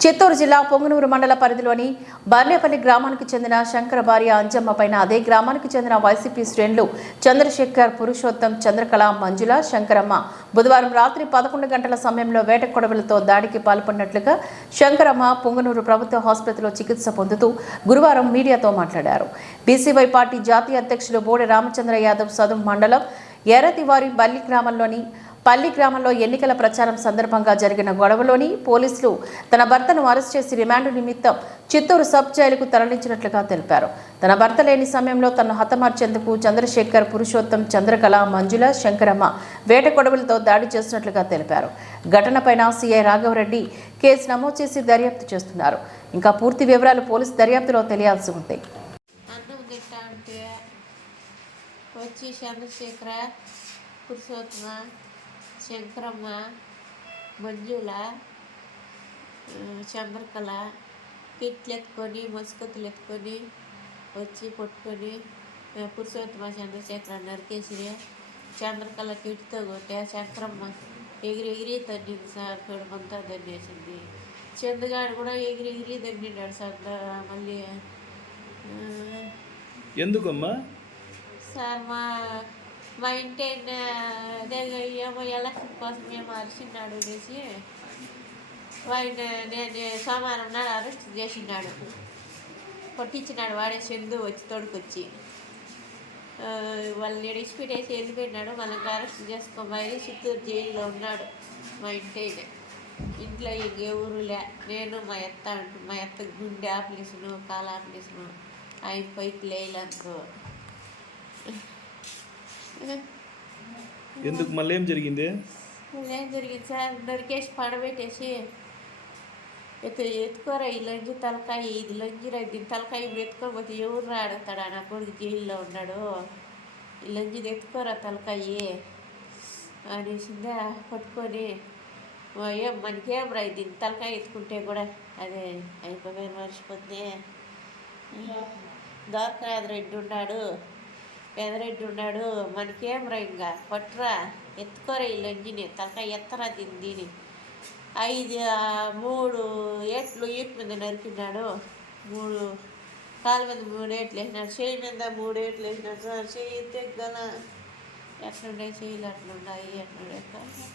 చిత్తూరు జిల్లా పొంగనూరు మండల పరిధిలోని బర్లేపల్లి గ్రామానికి చెందిన శంకర భార్య అంజమ్మ పైన అదే గ్రామానికి చెందిన వైసీపీ శ్రేణులు చంద్రశేఖర్ పురుషోత్తం చంద్రకళ మంజుల శంకరమ్మ బుధవారం రాత్రి పదకొండు గంటల సమయంలో వేట కొడవలతో దాడికి పాల్పడినట్లుగా శంకరమ్మ పొంగనూరు ప్రభుత్వ ఆసుపత్రిలో చికిత్స పొందుతూ గురువారం మీడియాతో మాట్లాడారు. బీసీవై పార్టీ జాతీయ అధ్యక్షులు బోడి రామచంద్ర యాదవ్ సదుం మండలం ఎర్రతివారి బల్లి గ్రామంలోని పల్లి గ్రామంలో ఎన్నికల ప్రచారం సందర్భంగా జరిగిన గొడవలోని పోలీసులు తన భర్తను అరెస్ట్ చేసి రిమాండ్ నిమిత్తం చిత్తూరు సబ్ జైలుకు తరలించినట్లుగా తెలిపారు. తన భర్త లేని సమయంలో తనను హతమార్చేందుకు చంద్రశేఖర్ పురుషోత్తం చంద్రకళ మంజుల శంకరమ్మ వేట కొడవలతో దాడి చేసినట్లుగా తెలిపారు. ఘటనపైన సీఐ రాఘవరెడ్డి కేసు నమోదు చేసి దర్యాప్తు చేస్తున్నారు. ఇంకా పూర్తి వివరాలు పోలీసు దర్యాప్తులో తెలియాల్సి ఉంది. వచ్చి చంద్రశేఖర పురుషోత్తమ శంకరమ్మ మంజుల చంద్రకళ పిట్లు ఎత్తుకొని మసుకొత్తులు ఎత్తుకొని వచ్చి పట్టుకొని పురుషోత్తమ చంద్రశేఖర నరికేసి చంద్రకళ కిటితో కొట్టే శంకరమ్మ ఎగిరి ఎగిరి తన్నింది సార్ కడుమంతా తన్నేసింది. చంద్రగాడు కూడా ఎగిరి ఎగిరి తన్నిండాడు సార్ మళ్ళీ ఎందుకమ్మా? సార్ మా మా ఇంటి ఏమో ఎలక్షన్ కోసం ఏమో అరిచిన్నాడు అనేసి వాడిని నేను సోమవారం నాడు అరెస్ట్ చేసినాడు కొట్టించినాడు వాడే చందు వచ్చి తోడుకొచ్చి. ఆ, వాళ్ళని ఇడిచిపెట్టేసి వెళ్ళిపోయినాడు మనకు అరెస్ట్ చేసుకోమని చిత్తూరు జైల్లో ఉన్నాడు మా ఇంటి ఆయన ఇంట్లో ఇంక ఎవరు లే నేను మా అత్త అంటు మా అత్త గుండె ఆపరేషను కాల ఆపరేషను ఆయన పైకి లేయలేనుకో ఎందుకు? మళ్ళీ ఏం జరిగింది? ఏం జరిగింది సార్? నరికేసి పడబెట్టేసి ఎత్తు ఎత్తుకోరా ఈ లంజి తలకాయ ఇది లంజిరా దీని తలకాయ ఇప్పుడు ఎత్తుకోకపోతే ఎవరు రాడతాడా నా కొడుకు జైల్లో ఉన్నాడు. ఈ లంజిది ఎత్తుకోరా తలకాయ అనేసిందా? పట్టుకొని "ఓ, ఏం మనకేం రా దీని తలకాయ ఎత్తుకుంటే కూడా? అదే అయిపోయి మర్చిపోతే. ద్వారకానాథ్ రెడ్డి ఉన్నాడు పెదరెడ్డి ఉన్నాడు. మనకేం రా ఇంకా? పట్టురా. ఎత్తుకోరా ఈ లంజిని. తలకాయ ఎత్తరా దీని దీని ఐదు మూడు ఏట్లు ఏట్ మీద నరికినాడు మూడు కాలు మీద మూడు ఏట్లు వేసినాడు. చేయి మీద మూడు ఏట్లు వేసినాడు. సార్ చేయి ఎత్తే గల ఎట్లుండే చేయిలు అట్లున్నాయి? అట్లుండే అట్లున్నాయి